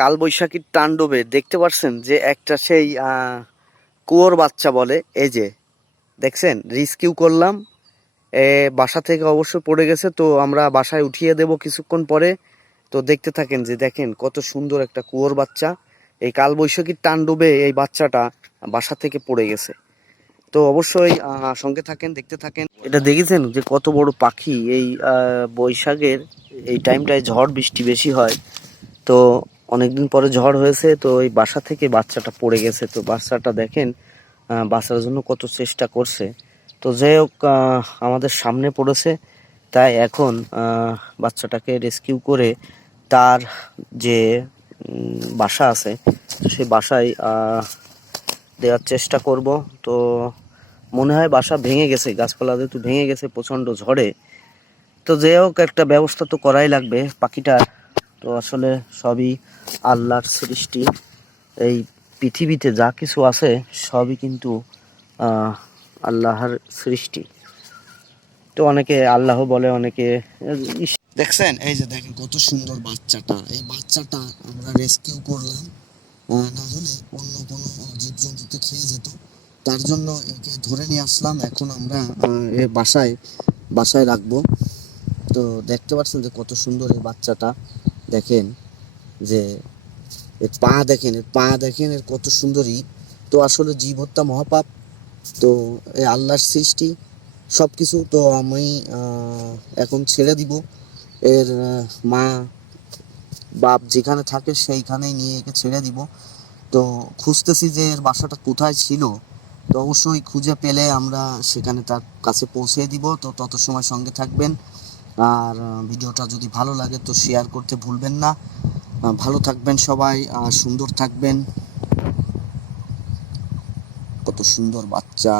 কালবৈশাখীর তাণ্ডবে দেখতে পাচ্ছেন যে একটা সেই কুয়োর বাচ্চা বলে, এই যে দেখছেন রেস্কিউ করলাম। বাসা থেকে অবশ্য পড়ে গেছে, তো আমরা বাসায় উঠিয়ে দেব কিছুক্ষণ পরে। তো দেখতে থাকেন যে দেখেন কত সুন্দর একটা কুয়োর বাচ্চা। এই কালবৈশাখীর তাণ্ডবে এই বাচ্চাটা বাসা থেকে পড়ে গেছে। তো অবশ্যই সঙ্গে থাকেন, দেখতে থাকেন। এটা দেখেছেন যে কত বড় পাখি। এই বৈশাখের এই টাইমটায় ঝড় বৃষ্টি বেশি হয়, তো অনেকদিন পরে ঝড় হয়েছে, তো এই বাসা থেকে বাচ্চাটা পড়ে গেছে। তো বাচ্চাটা দেখেন বাঁচার জন্য কত চেষ্টা করছে। তো যাই হোক, আমাদের সামনে পড়েছে, তাই এখন বাচ্চাটাকে রেস্কিউ করে তার যে বাসা আছে সেই বাসায় দেওয়ার চেষ্টা করব। তো মনে হয় বাসা ভেঙে গেছে, গাছপালা যেহেতু ভেঙে গেছে প্রচণ্ড ঝড়ে। তো যাই হোক, একটা ব্যবস্থা তো করাই লাগবে পাখিটার। তো আসলে সবই আল্লাহর সৃষ্টি। এই পৃথিবীতে যা কিছু আছে সবই কিন্তু আল্লাহর সৃষ্টি। তো অনেকে আল্লাহ বলে, অনেকে দেখছেন। এই যে দেখেন কত সুন্দর বাচ্চাটা। এই বাচ্চাটা আমরা রেস্কিউ করলাম, না হলে অন্য কোনো জীবজন্তুতে খেয়ে যেত। তার জন্য একে ধরে নিয়ে আসলাম। এখন আমরা এ বাসায় রাখবো। তো দেখতে পাচ্ছেন যে কত সুন্দর এই বাচ্চাটা। দেখেন যে এর পা দেখেন, এর কত সুন্দরী। তো আসলে জীব হত্যা মহাপাপ। তো এই আল্লাহর সৃষ্টি সব কিছু। তো আমি এখন ছেড়ে দিব। এর মা বাপ যেখানে থাকে সেইখানেই নিয়ে একে ছেড়ে দিব। তো খুঁজতেছি যে এর বাসাটা কোথায় ছিল। তো অবশ্যই খুঁজে পেলে আমরা সেখানে তার কাছে পৌঁছে দিব। তো তত সময় সঙ্গে থাকবেন। আর ভিডিওটা যদি ভালো লাগে তো শেয়ার করতে ভুলবেন না। ভালো থাকবেন সবাই, সুন্দর থাকবেন। কত সুন্দর বাচ্চা।